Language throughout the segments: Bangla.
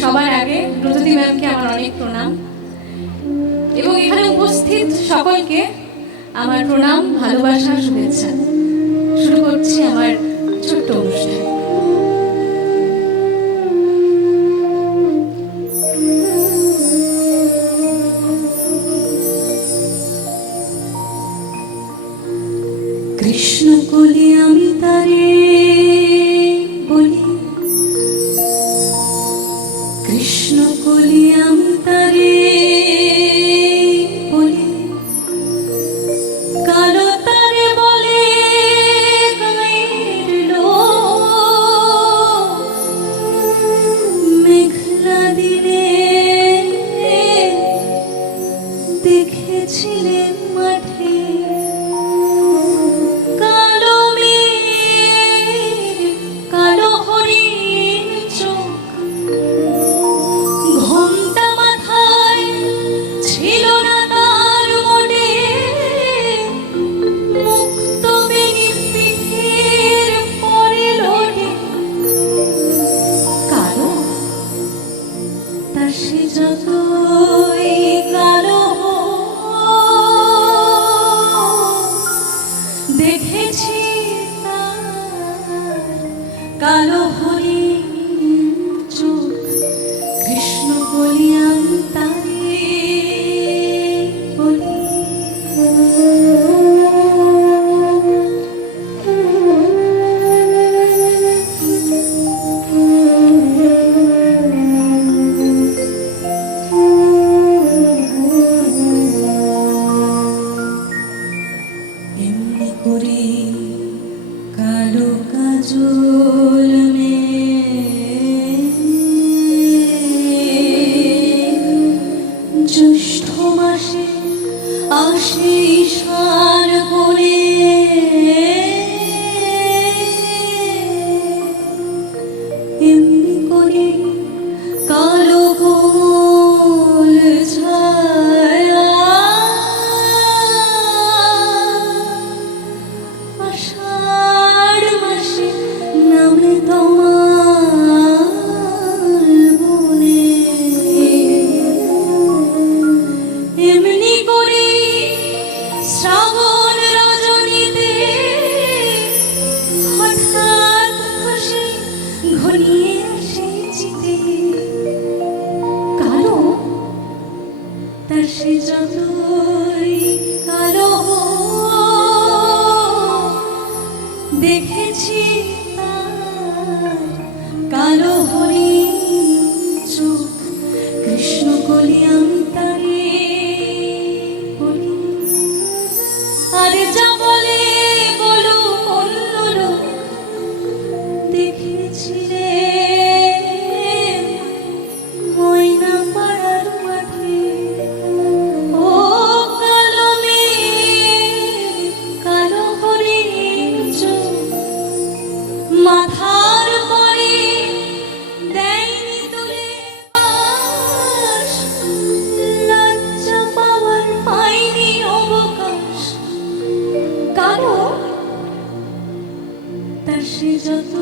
সবার আগে ব্রততী ম্যামকে আমার অনেক প্রণাম। এবং এখানে উপস্থিত সকলকে আমার প্রণাম, ভালোবাসা, শুভেচ্ছা। শুরু করছি আমার ছোট্ট অনুষ্ঠান। কৃষ্ণ কলি আমি আসে সার করে আসি যত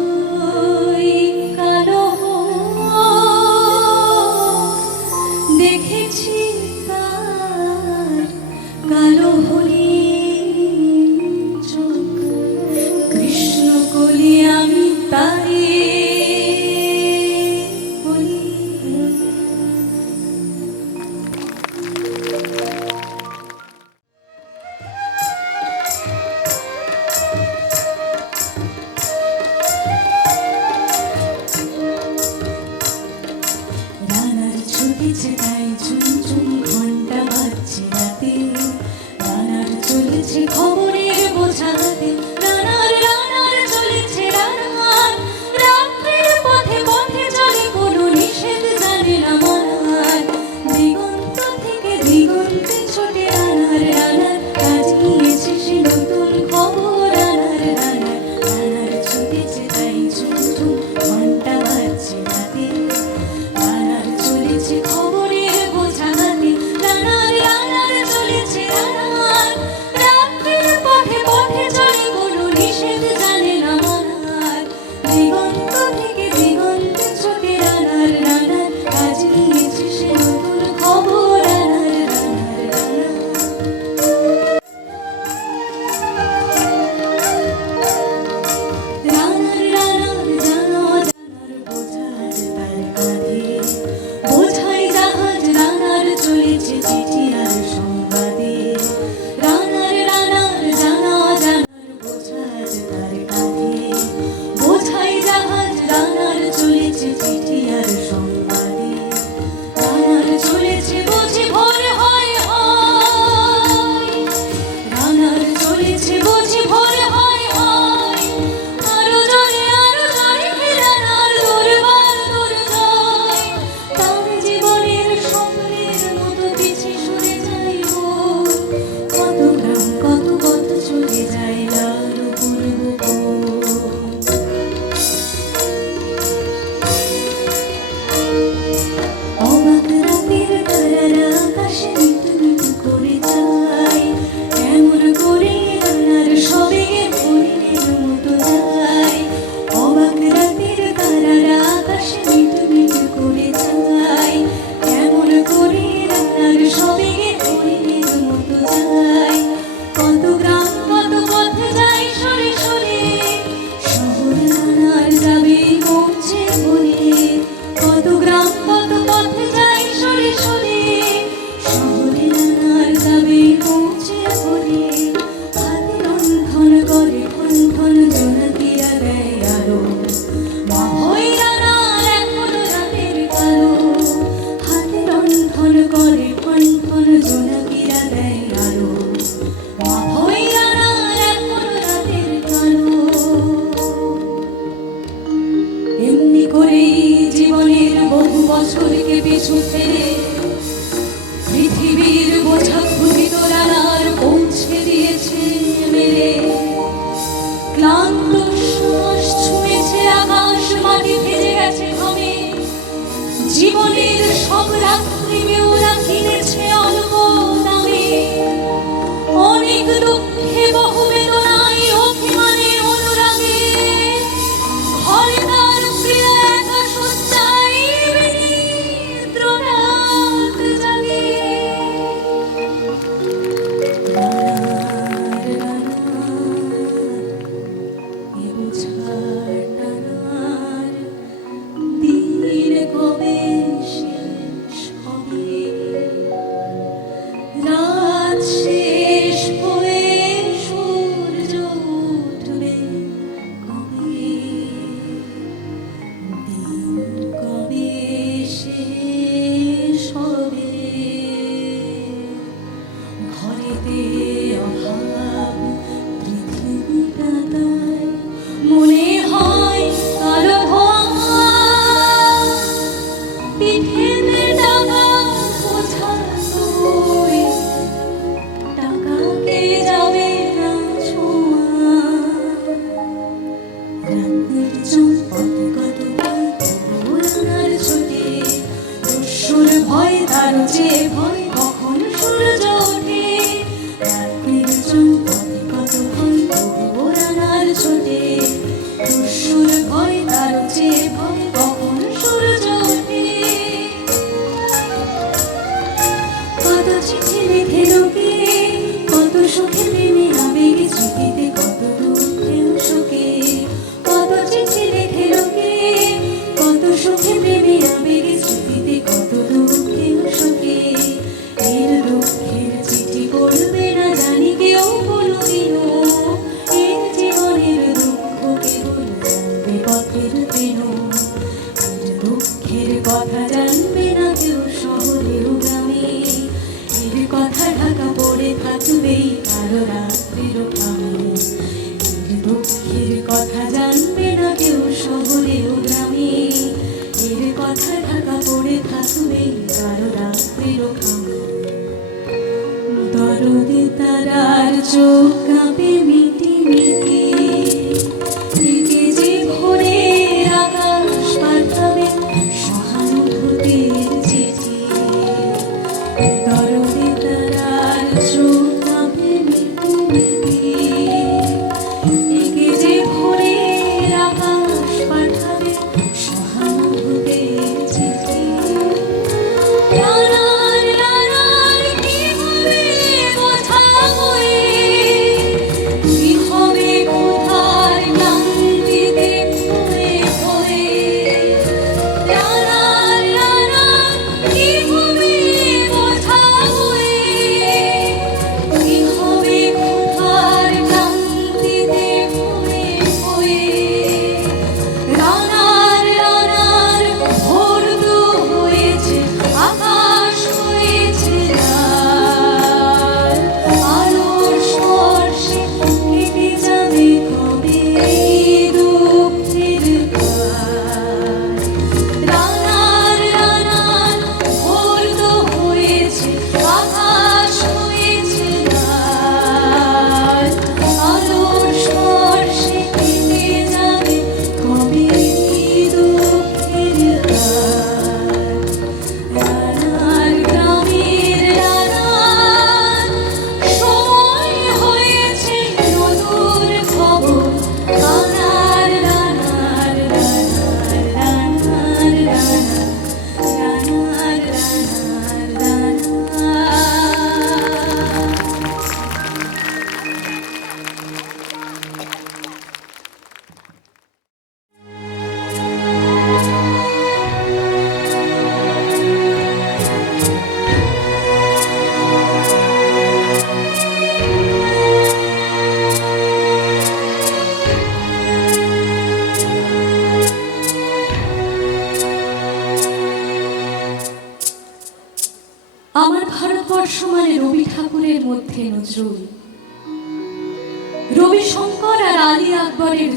举手。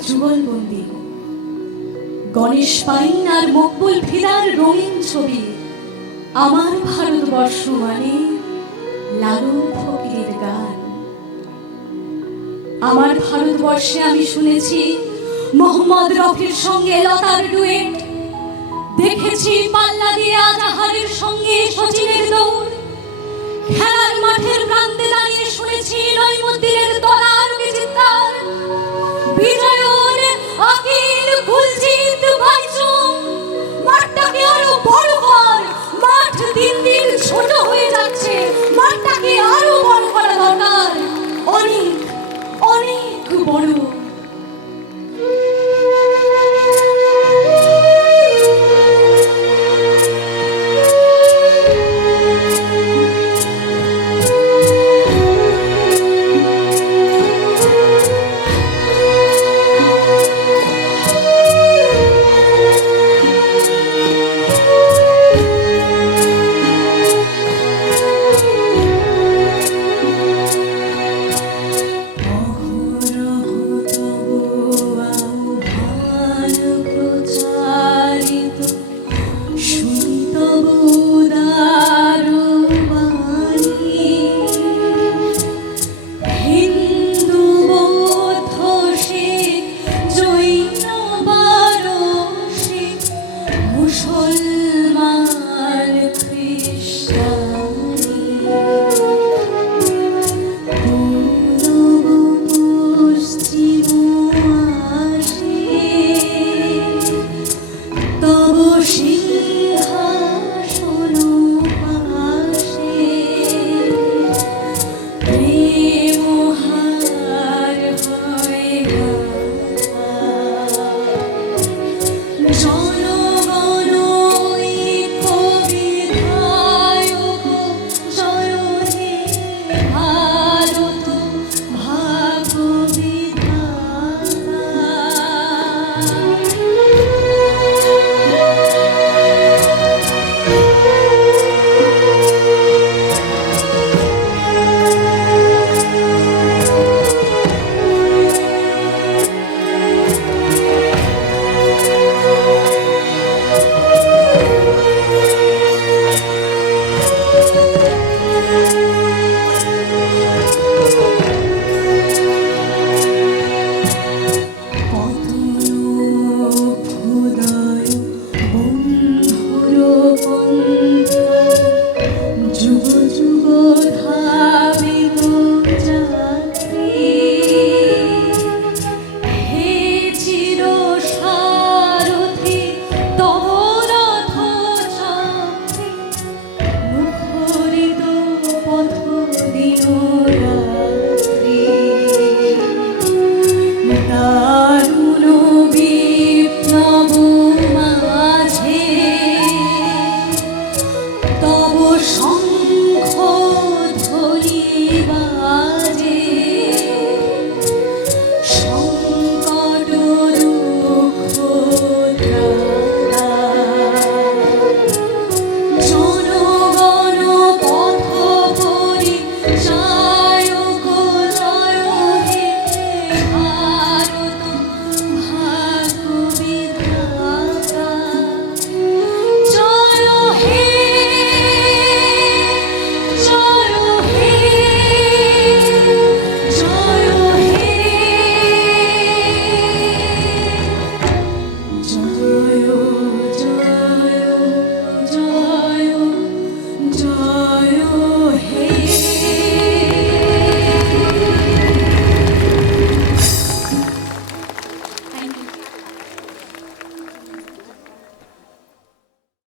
আকবরের যুগলবন্দি গণেশ পাইন আর মকবুল ফিদার রঙিন ছবি। আমার ভারতবর্ষ মানে লালন ফকিরের গান। আমার ভারতবর্ষে আমি শুনেছি, মোহাম্মদ রফির সঙ্গে লতার ডুয়েট। দেখেছি পাল্লা দিয়ে আজাহারের সঙ্গে সচিনের দৌড়। খেলার মাঠের প্রান্তে দাঁড়িয়ে শুনেছি নৈমুদ্দিনের তলার